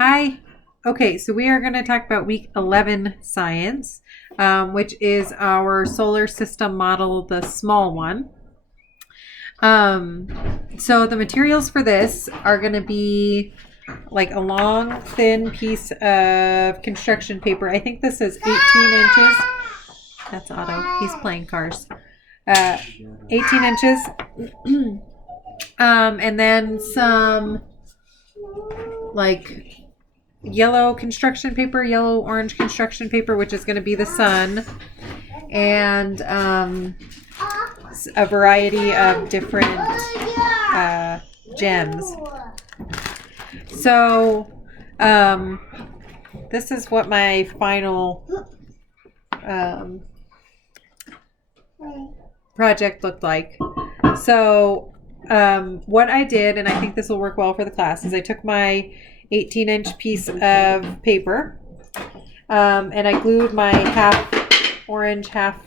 Hi. Okay, so we are going to talk about week 11 science, which is our solar system model, the small one. Um, so the materials for this are going to be like a long, thin piece of construction paper. I think this is 18 inches. That's Otto. He's playing cars. Uh, 18 inches. And then some like yellow construction paper, yellow orange construction paper, which is going to be the sun, and a variety of different gems. So this is what my final project looked like. So what I did, and I think this will work well for the class, is I took my 18-inch piece of paper and I glued my half orange, half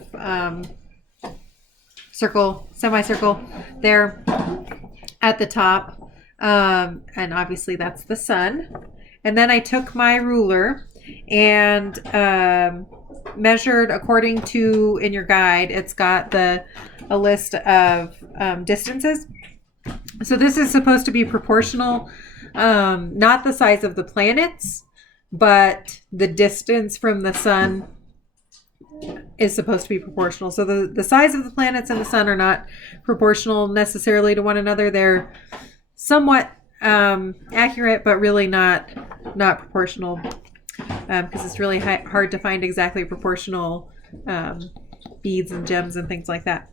circle, semicircle there at the top. And obviously that's the sun. And then I took my ruler and measured according to, in your guide, it's got a list of distances. So this is supposed to be proportional, not the size of the planets, but the distance from the sun is supposed to be proportional. So the size of the planets and the sun are not proportional necessarily to one another. They're somewhat accurate, but really not proportional, because it's really hard to find exactly proportional beads and gems and things like that.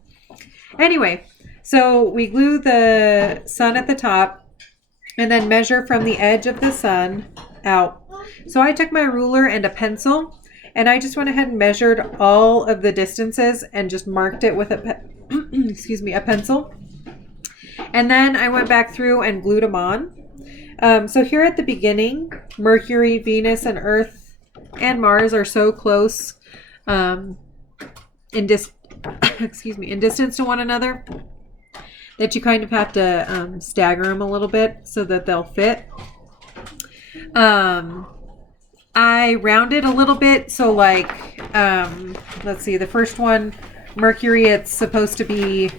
Anyway, so we glue the sun at the top and then measure from the edge of the sun out. So I took my ruler and a pencil and I just went ahead and measured all of the distances and just marked it with a pencil. And then I went back through and glued them on. So here at the beginning, Mercury, Venus, and Earth and Mars are so close in distance to one another that you kind of have to stagger them a little bit so that they'll fit. I rounded a little bit, so like, let's see, the first one, Mercury, it's supposed to be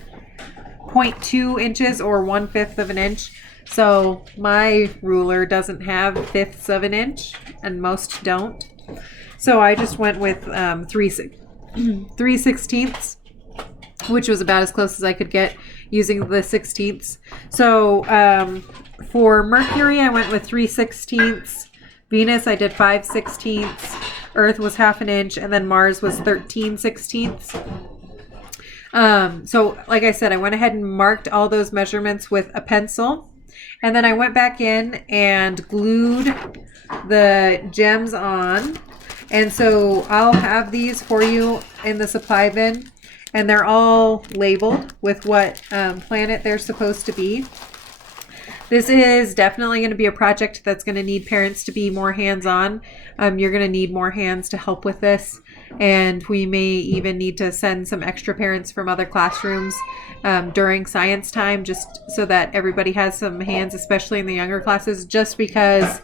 0.2 inches or 1/5 of an inch. So my ruler doesn't have fifths of an inch, and most don't. So I just went with 3/16, which was about as close as I could get using the 16ths. So for Mercury, I went with 3/16. Venus, I did 5/16. Earth was half an inch, and then Mars was 13/16. So like I said, I went ahead and marked all those measurements with a pencil, and then I went back in and glued the gems on. And so I'll have these for you in the supply bin, and they're all labeled with what planet they're supposed to be. This is definitely going to be a project that's going to need parents to be more hands-on. You're going to need more hands to help with this, and we may even need to send some extra parents from other classrooms during science time, just so that everybody has some hands, especially in the younger classes, just because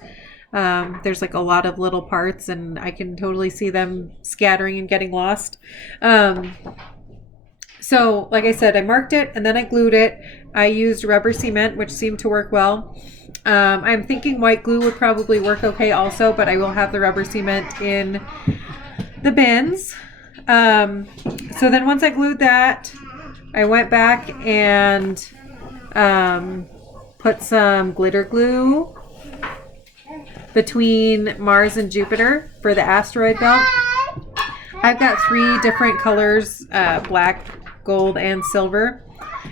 there's like a lot of little parts and I can totally see them scattering and getting lost. So like I said, I marked it and then I glued it. I used rubber cement, which seemed to work well. I'm thinking white glue would probably work okay also, but I will have the rubber cement in the bins. So then once I glued that, I went back and put some glitter glue between Mars and Jupiter for the asteroid belt. I've got 3 different colors, black, gold, and silver.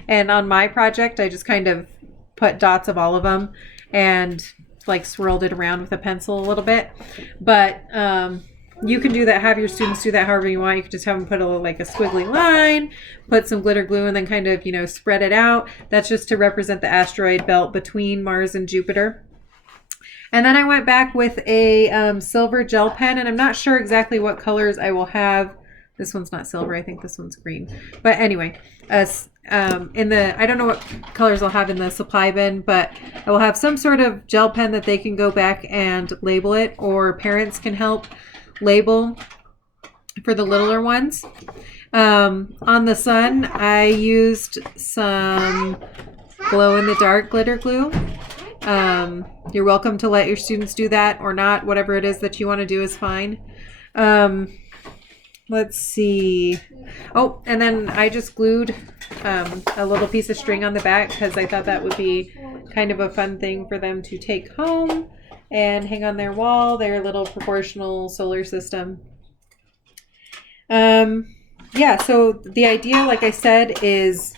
And on my project, I just kind of put dots of all of them and like swirled it around with a pencil a little bit. But you can do that, have your students do that however you want. You can just have them put a squiggly line, put some glitter glue, and then kind of, spread it out. That's just to represent the asteroid belt between Mars and Jupiter. And then I went back with a silver gel pen, and I'm not sure exactly what colors I will have. This one's not silver. I think this one's green. But anyway, in the, I don't know what colors I'll have in the supply bin, but I will have some sort of gel pen that they can go back and label it, or parents can help label for the littler ones. On the sun, I used some glow in the dark glitter glue. You're welcome to let your students do that or not. Whatever it is that you want to do is fine. Let's see. Oh, and then I just glued a little piece of string on the back because I thought that would be kind of a fun thing for them to take home and hang on their wall, their little proportional solar system. Yeah, so the idea, like I said, is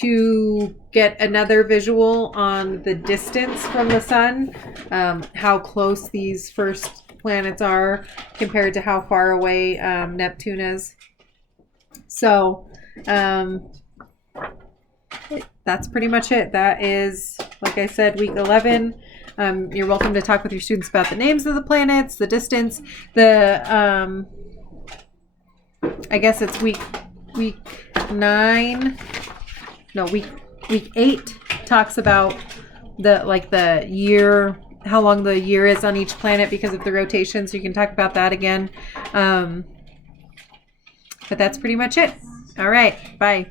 to get another visual on the distance from the sun, how close these first planets are compared to how far away Neptune is. So that's pretty much it. That is, like I said, week 11. You're welcome to talk with your students about the names of the planets, the distance, the I guess it's week 9. No, week 8 talks about the year, how long the year is on each planet because of the rotation. So you can talk about that again. But that's pretty much it. All right. Bye.